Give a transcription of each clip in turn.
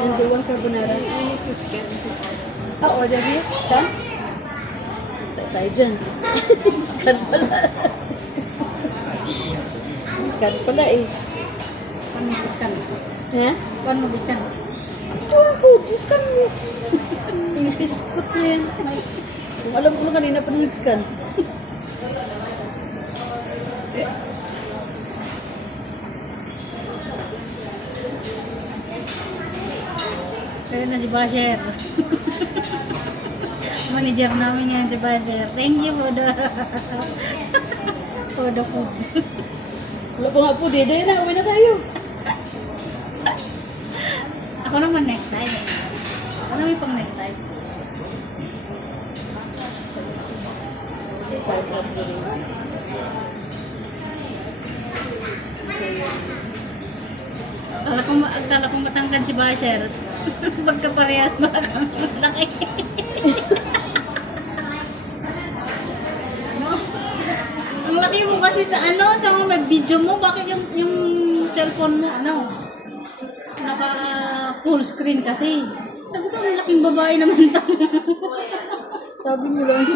And the one carbonara. Only fish can. Order here? Scan? Tayo dyan. Scan pala. Scan pala eh. Paano mag-scan? Ha? Paano mag-scan? QR code, scan mo. Biskot na yan. Alam ko na kanina pa nag-scan. Kaya na si Basher. Manager namin yan si Basher. Thank you for the food. Wala pa nga po, dede na. Uwi na tayo. Ako naman next time. Ano may pang next time? Start up na rin. Akala ko matangkad si Basher. Pagkaparehas ba laki. Ang laki mo kasi sa sa mga video mo, bakit yung cellphone mo naka full screen kasi. Sabi ko, ang laking babae naman ito. Sabi mo lang.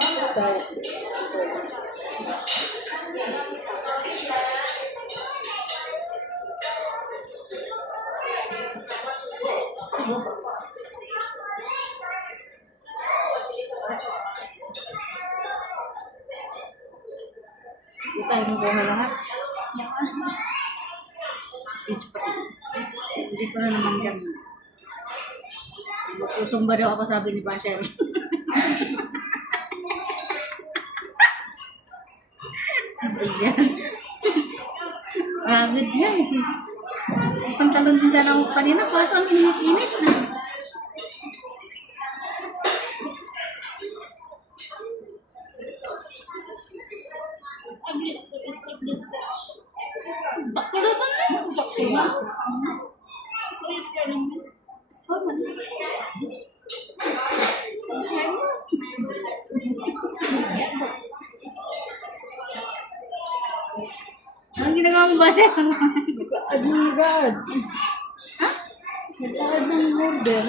Start. Hindi tayo mabuha lahat. Hindi ko na naman dyan. Susumba daw ako, sabi ni Basher. Ayan. Ragod yan. Ang pantalon din sana ako kanina, kaso ang init-init na. Bakla ka na. Bakla. Anong ginagawa mo ba siya? Nag-add ng agad. Ha? Nag-add ng order.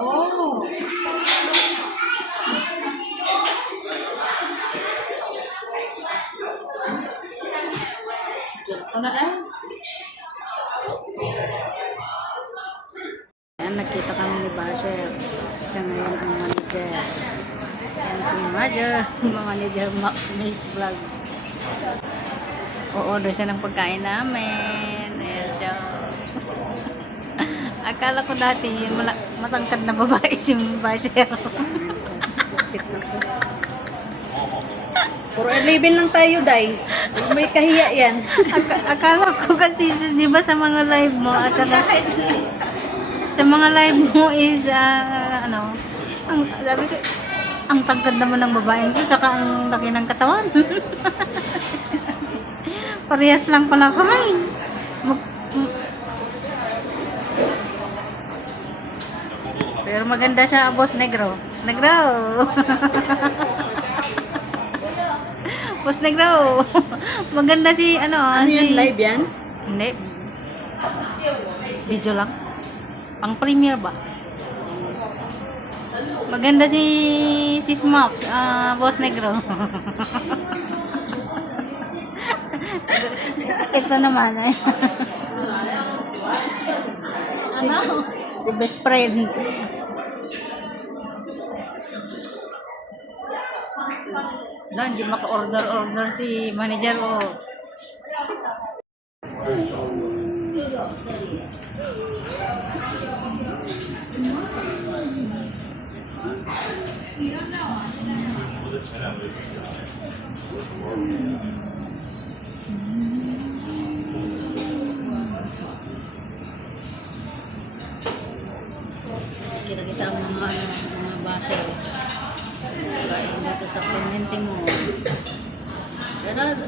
Oh. Ano Ayan, nakita kami ni Basher. Siya ngayon ang manager. Ayan si manager Max Mace Vlog. O-order siya ng pagkain namin. Ayan siya. Akala ko dati matangkad na babae si Basher. Pusit na po. For 11 lang tayo, Day. May kahiya yan. Akala ko kasi, di ba sa mga live mo, at saka sa mga live mo is, sabi ko, ang tangkad naman ng babaeng ko, saka ang laki ng katawan. Parehas lang pala kami. Pero maganda siya, Boss Negro. Negro! Boss Negro! Maganda si, Ano yan, live yan? Hindi. Video lang. Pang premiere ba? Maganda si Smop, Boss Negro. Ito naman ay. Si best friend. Hindi maka-order si manager o. Kita-kita ang mga Basher. Kain dito sa community mo. Shout out.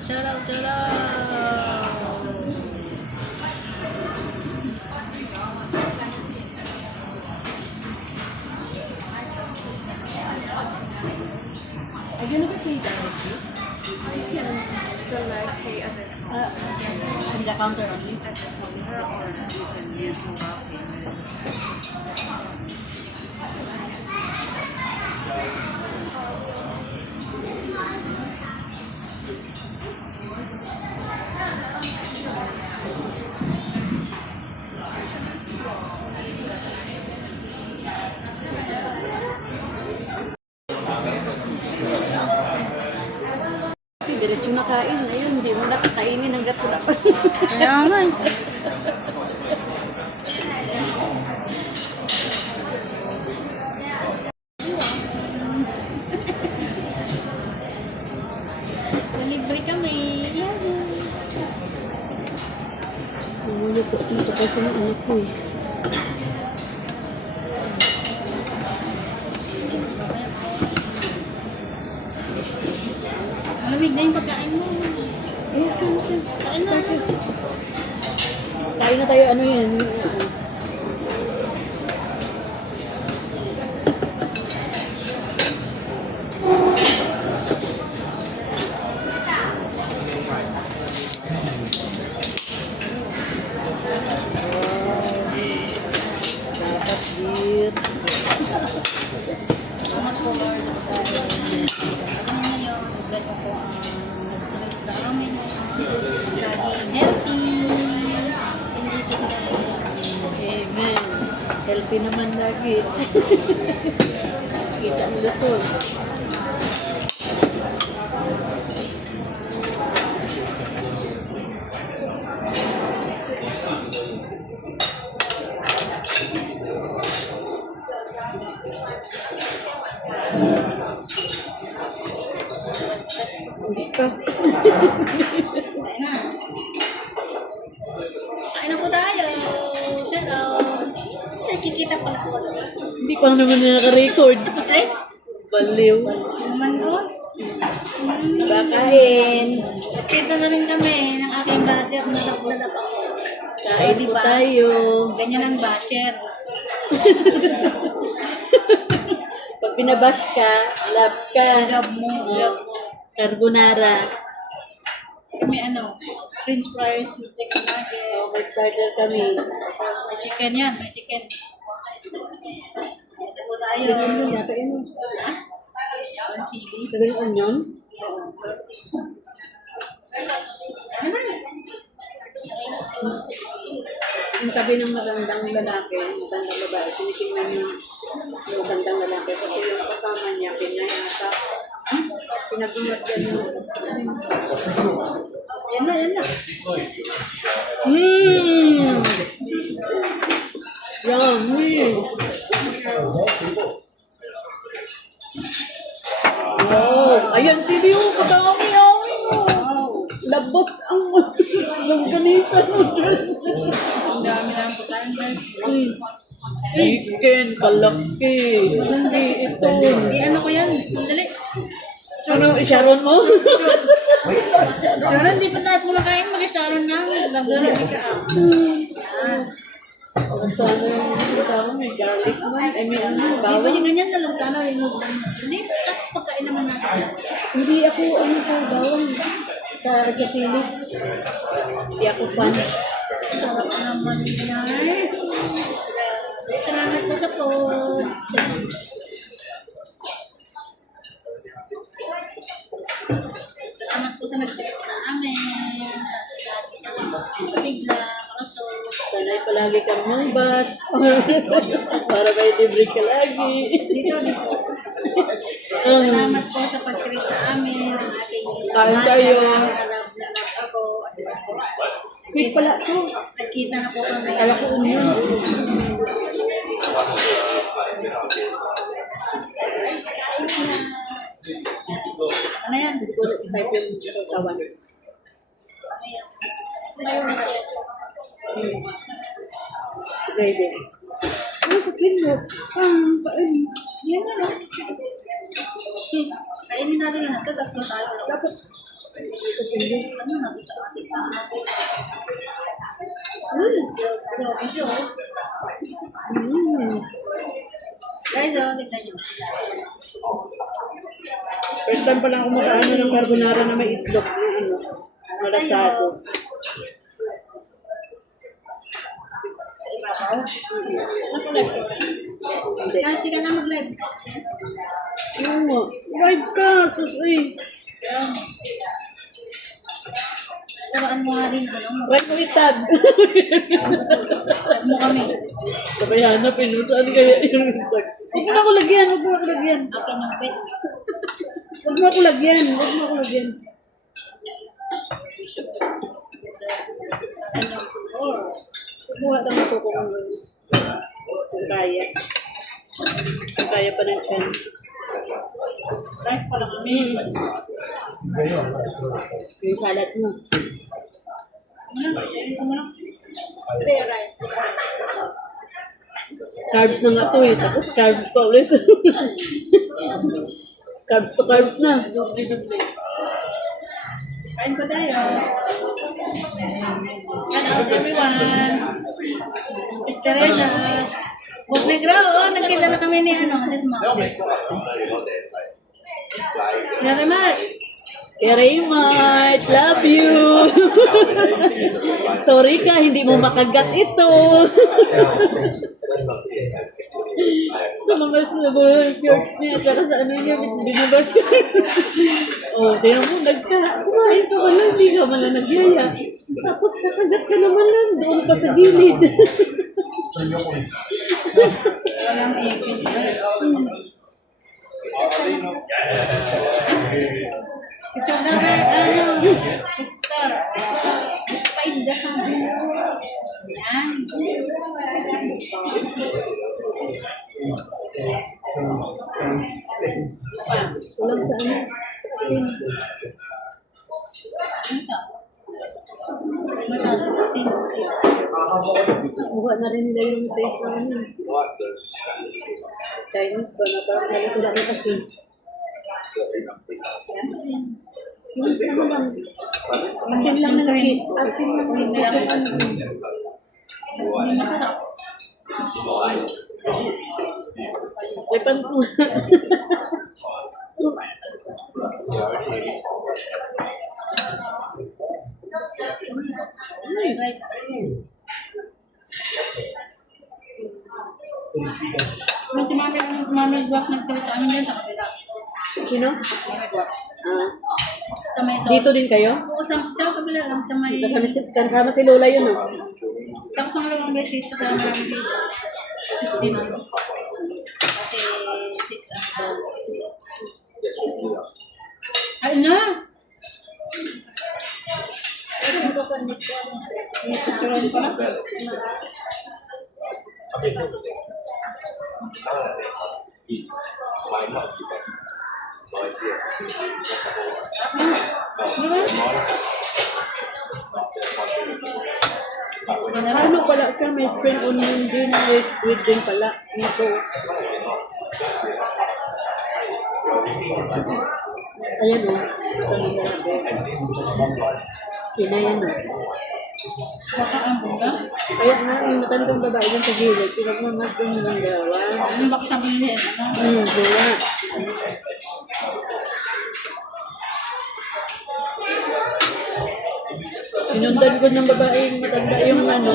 Are you gonna pay directly? select pay at the counter. In the counter only. At the counter, or you can use mobile payment. Diretso na kain. Ayun, hindi mo nakakainin hanggat wala pa. Kaya nga eh. Libre kami. Yahoo! Umulo po dito kasi ng anak ko eh. Malamig na yung pagkain mo. Eh, kain ka. Kain na. Kain na tayo, ano yan? Dapat beer. Salamat po Lord sa pagkain. Ano ngayon? Bless mo po ang nag-treat sa amin. Laging healthy. Hindi sugat. Amen. Healthy naman lagi. Kita ang lutol. Hindi pa. Kain na po tayo. Hello. Nakikita pala ako. Hindi pa naman na naka-record. Ay, Baliw. naman ko. Kakain. Kita na rin kami ng aking vlogger na naglalap ako. Kain po tayo. Ganyan ang basher. Pag binabash ka, love ka. Love mo. Love mo. Carbonara. May ano, French fries, chicken nugget. May starter kami. Tapos may chicken yan, may chicken. Ito po tayo. Onion yata yun. Ang chili. Sabi ng onion? Ano ba? Yung tabi ng magandang lalaki, magandang babae, tinitingnan yung magandang lalaki. Kasi yung kasama niya, pinayasa. Pinagumat yan yung... Yan na, yan na. Yummy! Wow! Ayan si Leo, kadami yummy mo! Labos ang longganisa noodle. Ang dami na ang pagkain guys. Chicken, kalaki. Hindi ito. Ano ko yan? Sandali. Ano, isyaron mo? Pero hindi pa tayo kumakain, mag-isaron na. Lagyan ka. Sana yung kasama may garlic man. I mean, ano, Di ba bawang. yung ganyan na lang sana remove lang. Hindi, pagkain naman natin. Hindi ako, ano, sa bawang. Sa sili. Hindi ako fan. Sarap naman yan. Salamat po sa food. Salamat po sa nag-check sa amin. Sigla, kaso. Sana'y palagi kang mambas. Para may libre ka lagi. Dito. Salamat po sa pag-treat sa amin. Ang ating Kain tayo. Love ako. Wait pala ito. Nagkita na po kami. Kala ko onion. Ano yan? Hindi ko na-type yung tawan. Gravy. Ano ko mo? Pain. Yan ano? Kainin natin yan. Tatlo tayo. Dapat. Hindi. Ano natin sa ating grabe siya oh. Guys, tignan nyo. First time pa lang ako makaano ng carbonara na may itlog na ano, malasado. Hindi. Kasi ka na mag-live. Oo. Live ka, sus eh. Turaan mo nga rin, ano, Right mo itag. mo kami. Sabay hanapin mo, saan kaya yung itag? Huwag mo na ako lagyan, huwag mo na ako lagyan. Akin ang pet. Huwag mo ako lagyan, huwag mo ako lagyan. Kumuha lang ito kung kaya. Kung kaya pa ng tiyan. Rice pa lang kami. Yung salat mo. Prayer rice. Carbs na nga to eh. Tapos carbs pa ulit. Carbs to carbs na. Kain pa tayo. Shout out everyone. Mr. Reza. Boss Negro, oh, nagkita na kami ni ano, sis Ma. Very much. Raymart, love you! Sorry ka, hindi mo makagat ito. Sa mga shorts niya, para sa ano niya, binabas ka. O, tingnan mo, kumain ka wala, hindi ka man lang nagyaya. Tapos kakagat ka naman lang, doon pa sa gilid. Walang ipin. Ito na ano, star. Painda sa buho. Yan. Walang sa ano. Masyado kasi. Mukha na rin nila yung taste na ano. Chinese ba na parang wala na kasi. Yung ano lang, asin lang ng cheese. Asin lang ng cheese. Hindi masarap. Lepan ko. Rice. Nung tumami buwak nagtawid sa amin dyan sa kabila. Sino? Sa may Dito din kayo? Oo, sa kabila lang. Sa may... Kasama si Lola yun, no? Sa pangalawang beses ito sa marami dito. Christine ano. Kasi sis ano. Ay na! May picturean pa na. Ano pala siya? May spring onion din. With din pala. Nito. Ayan o. Kinayan o. Baka ang bunga. Kaya nga, yung matandang babae dyan sa gilid. Pinagmamad din yung gawa. Ano baka sabihin? Ano? Gawa. Sinundan ko ng babae yung matanda yung ano.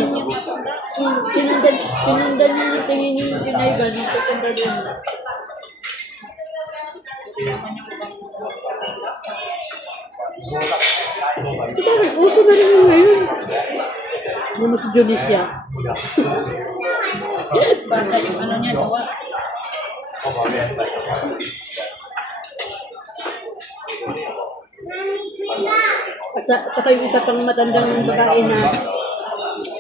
Sinundan niya yung tingin yung tinayba ng pupunta doon. Ito parang uso na rin yung ngayon. Ano si Junisha? Bata yung ano niya, gawa. Saka yung isa pang matandang babae na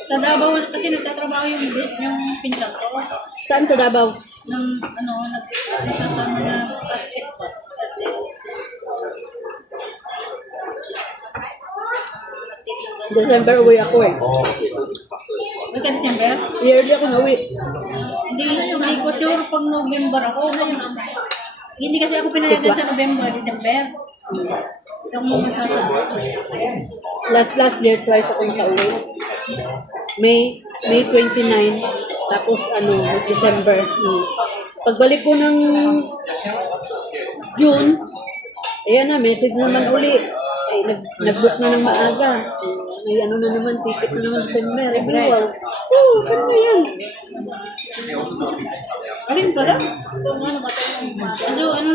Sa Davao kasi nagtatrabaho yung pinsan ko. saan sa Davao? Nang ano, nagsasama na basket ko. December uwi ako eh. May ka December? Yearly ako na uwi. Hindi ko sure pag November ako. Hindi kasi ako pinayagan sa November, December. Yung Last year, twice ako nakauwi. May 29, tapos December. Pagbalik ko ng June, Ayan na, message naman uli. Ay, nag-book na ng maaga. May ano na naman, ticket na naman sa Mary. Wow. Oo, ano yan? Alin pala? Ano,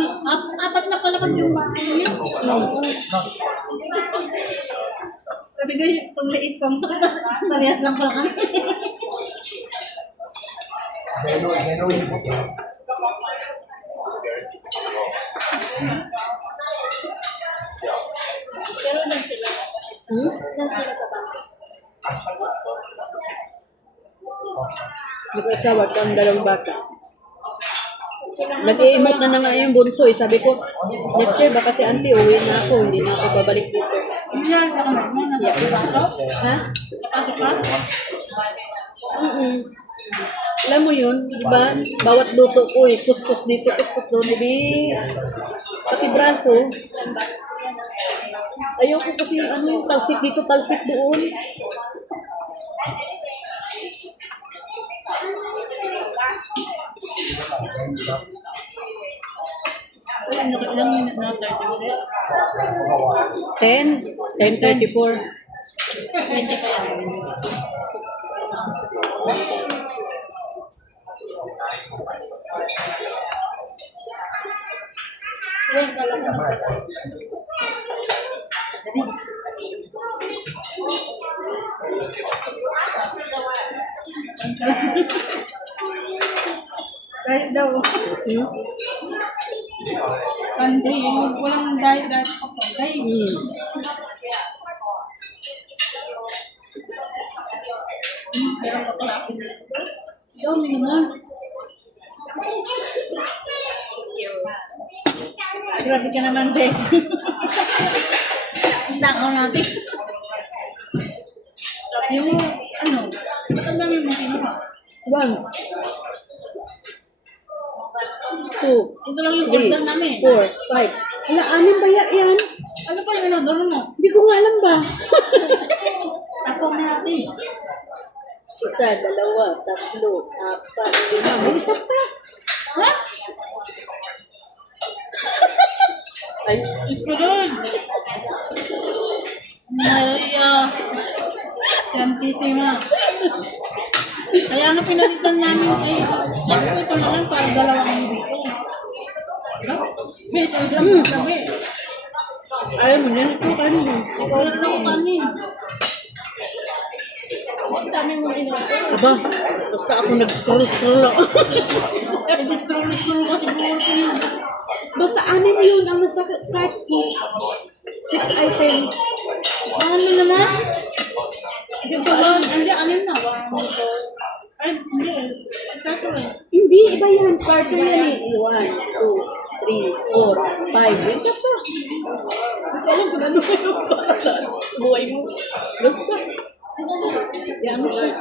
apat na pala pag yung bahay niya. Sabi ko, itong liit kong to, parehas lang pala kami. Hmm? Nag-asawa ka ang dalawang bata. Nag-i-emote na nga yung bunso eh. Sabi ko, next year baka si auntie uwi na ako. Hindi na ako babalik dito. Hindi yan, sa kamar mo, nasa-pasok. Ha? Pasok ka? Alam mo yun, di ba? Bawat luto ko eh. Kuskus dito, kuskus doon. Hindi, pati braso. Ayoko kasi yung ano yung talsik dito, talsik doon. Ilang minute na 30 minutes? 10:34. 20 pa yan. Kahit daw, Hmm? Sunday, walang dahil pag Sunday. Pero bakla. Dami naman. Grabe ka naman, Bes. Takaw natin. Yung, ano, ba't ang dami mong kinuha? 1, 2, Ito lang yung 3, order namin. 4, 5. Ala, 6 ba yan? Ano pa yung order mo? Hindi ko nga alam ba? Takaw na natin. 1, 2, 3, 4, 5. May isa pa. Ha? Ay, Diyos ko doon. Maria. Santissima. Kaya ano pinalitan namin ay ito na lang para dalawang dito. Bes, ang lang sabi. ayaw mo yan. Ito kanin. Meron ako kanin. Aba, basta ako nag-scroll lang. Nag-scroll kasi siguro ko yun. Basta 6 yun ang nasa cart ko. 6 items. Ano naman? Yung pagod, hindi, alin na? Ay, hindi. Ito eh. Hindi, iba yan. Starter yan eh. 1, 2, 3, 4, 5. Isa pa. Alam ko na ano yung buhay mo. Basta. Yan mo siya.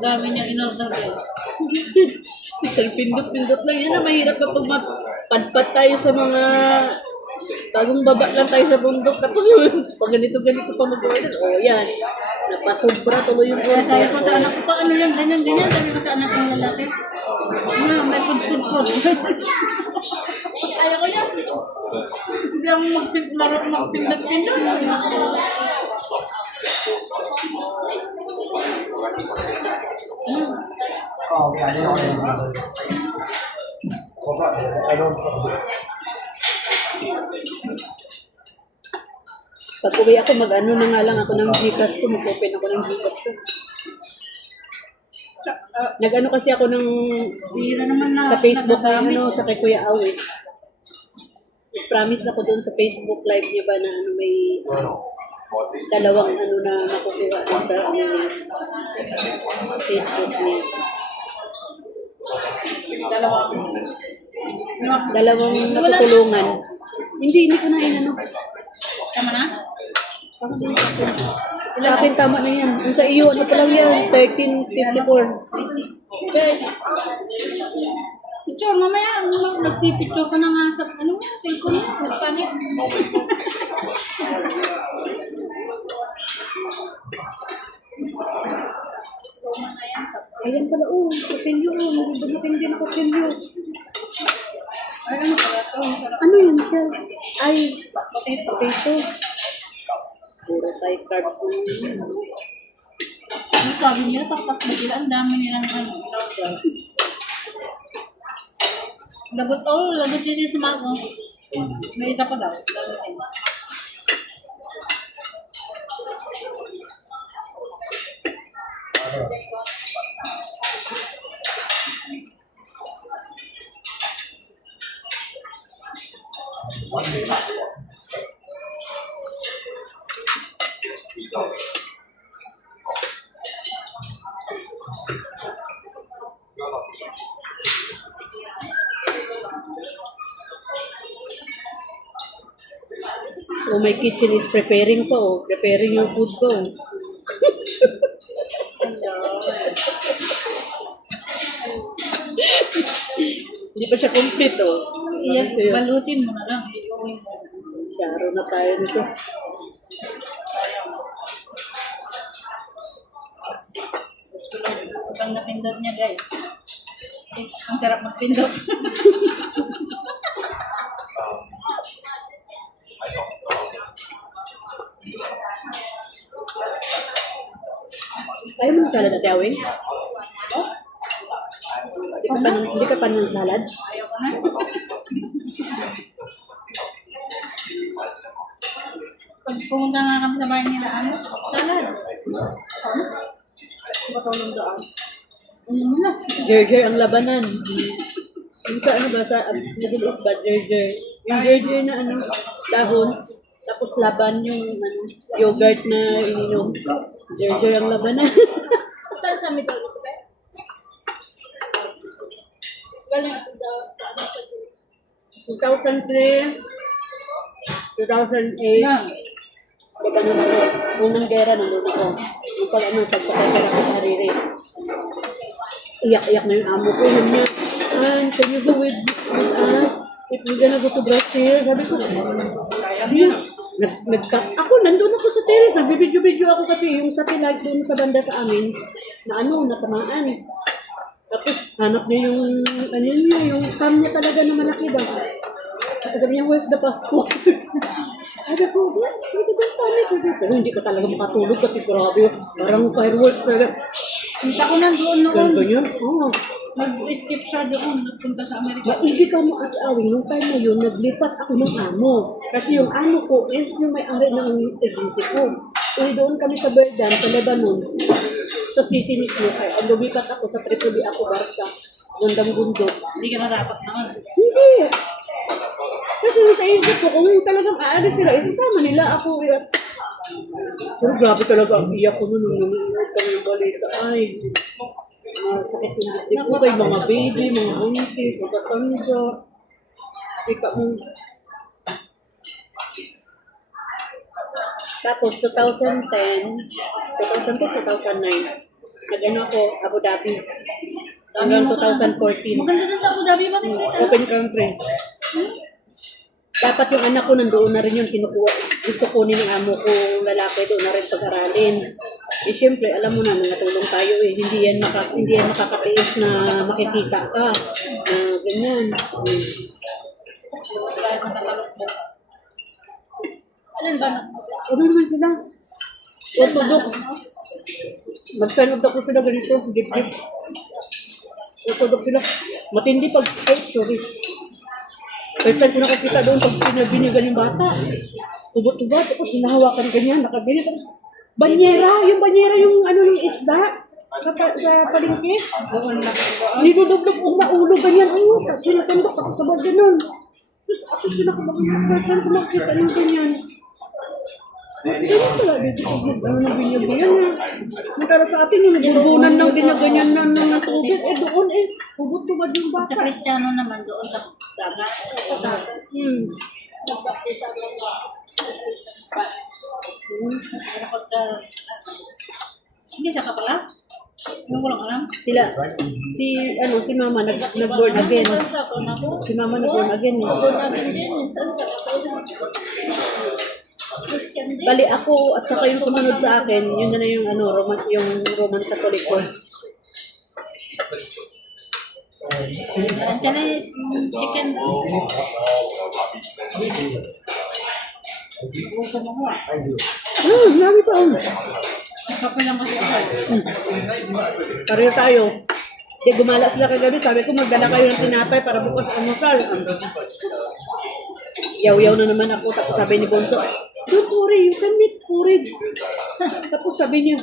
Dami niya in-order eh. Isang pindot-pindot lang yan na mahirap kapag padpad tayo sa mga bagong baba lang tayo sa bundok tapos pag ganito-ganito pa mag-order, yan. Napasobra tuloy yung Kaya sabi order. ko sa anak ko pa, ano yan, ganyan. Sabi ko sa anak ko lalaki. Na, may pud-pud-pud. Ayaw ko yan. Hindi ako magpindot-pindot. Oh, yeah, they don't know. I don't Pag uwi ako, mag-ano na nga lang ako ng Gcash ko, mag-open ako ng Gcash ko. Nag-ano kasi ako ng Bira naman na. sa Facebook na nagagamit. sa kay Kuya Awe. Promise ako doon sa Facebook live niya ba na ano may dalawang ano na makukuha doon sa ano niya, Facebook niya. Dalawang natutulungan. Hindi ko na inano. Tama na? Sa akin tama na yan. Yung sa iyo, ano pa lang yan? 1354. Picture, mamaya, nagpipicture ka na nga sa, ano nga, cellphone mo, nagpanit. Ayan pala, kutsilyo. Magduduting din kutsilyo. Ay, ano pala? plato. Sarap. Ano yun siya? Ay, Potato. potato. Puro Thai carbs na yun. Ano sabi nila, taktak ba sila? Ang dami nilang ano. Lagot siya sa mago. May isa pa daw. Lagotin. Oh, my kitchen is preparing pa oh. Preparing yung food ko. Hindi pa siya complete oh. Iyan, Ano sa'yo? balutin mo na lang. Iuwi mo. Sharo na tayo nito. Gusto lang, utang na pindot niya guys. Ang sarap magpindot. Ayaw mo ng salad at Yawing? Hindi ka pa ng salad? Ayoko na. Pag pumunta nga kami sa bahay nila, ano? Salad. Patulong doon. Ano na? Gerger ang labanan. Yung sa ano ba, sa Middle East ba, Gerger. Yung Gerger na ano, dahon, tapos laban yung ano, yogurt na ininom. Gerger ang labanan. Saan sa Middle East ba? Galing ako daw sa ano sa 2003, 2008, Yan. Ganun ako. Unang gera, nandun ako. Yung pag ano, pagpapagpera ko sa hariri. Iyak-iyak na yung amo ko. Yun niya, can you go with us? If we're gonna go to Brazil, sabi ko, ako, nandun ako sa terrace, nagbibidyo-video ako kasi yung satellite doon sa banda sa amin, na ano, natamaan. Tapos, hanap niya yung, ano niya, yung cam niya talaga na malaki ba? Sabi niya, where's the passport? Sabi ko, hindi ko panic. Pero hindi ko talaga makatulog kasi grabe, parang fireworks. Kita ko nandoon noon. Ganto niya? Oo. Nag-escape siya doon. Nagpunta sa Amerika. Hindi ka mo at awing. Nung time na yun, naglipat ako ng amo. Kasi yung amo ko is yung may-ari ng agency ko. Uli doon kami sa Berdan, sa Lebanon. Sa city mismo. Ay, ang lumipat ako sa Tripoli ako, Barca. Gandang bundok. Hindi ka na dapat naman. Hindi. Kasi sa isip ko, kung talagang aalis sila, isasama nila ako. Pero grabe talaga ang iyak ko nun nung nanonood kami ng balita. Ay, sakit yung dibdib ko kay mga baby, mga aunties, magkatanda. Ika mo. Tapos 2010, 2009, nag-ano ako, Abu Dhabi. Hanggang 2014. Maganda dun sa Abu Dhabi. Bakit hindi ka? Open country. Dapat yung anak ko nandoon na rin yung kinukuha. Gusto kunin ng amo ko lalaki doon na rin pag-aralin. Eh syempre, alam mo na, nangatulong tayo eh. Hindi yan makakatiis na makikita ka. Ganyan. Alin ba? Ano naman sila? Orthodox. Magsanod ako sila ganito. Gip-gip. Orthodox sila. Matindi pag... Ay, sorry. First time ko nakakita doon pag pinabinigan yung bata. Tubot-tubot. Tapos sinahawakan ganyan. Nakabili. Tapos banyera. Yung banyera yung ano ng isda. Sa palingki. Nilulog-log kong maulo ganyan. Oh, sinasandok ako sa bag ganun. Tapos ako pinakabagang first time ko nakakita yung ganyan. Hindi pala dito pag ano ng binyabihan na. Magkara sa atin yung nagburbunan ng ginaganyan ng tubig. Eh doon eh, tubot-tubad yung Sa bata. Kristiyano naman doon sa dagat. sa dagat. Nagbaptize ako ng Pero pag sa... Hindi siya ka pala? Yung walang alam? Sila, si mama nag-born again. Minsan sa ako. Si mama nag-born again. Sabon namin din. Minsan sa ako. Christian din. Bali ako at saka yung sumunod sa akin, yun na yung Roman Catholic ko. Diyan na yung chicken. Marami pa. Kapag lang kasi ako. Pareho tayo. Di gumala sila kagabi. Sabi ko, magdala kayo ng tinapay para bukas almusal. Yaw-yaw na naman ako. Tapos sabi ni Bonso, don't worry, you can make porridge. Tapos sabi niya,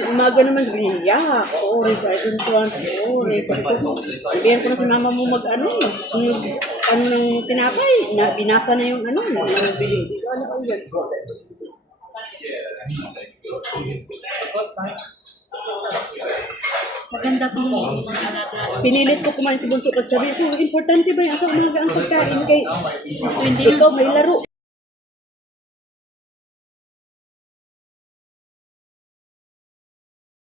ang umaga naman, sabi niya, yeah, porridge, I don't want porridge. Sabi ko, sabihan ko na si mama mo mag-ano, ano ng tinapay, na, binasa na yung ano, nabili. Ano ka yan? Maganda kung alaga. Pinilit ko kumain si Bonso kasi sabi ko, importante ba yung sa umaga ang pagkain kay hindi ikaw may laro.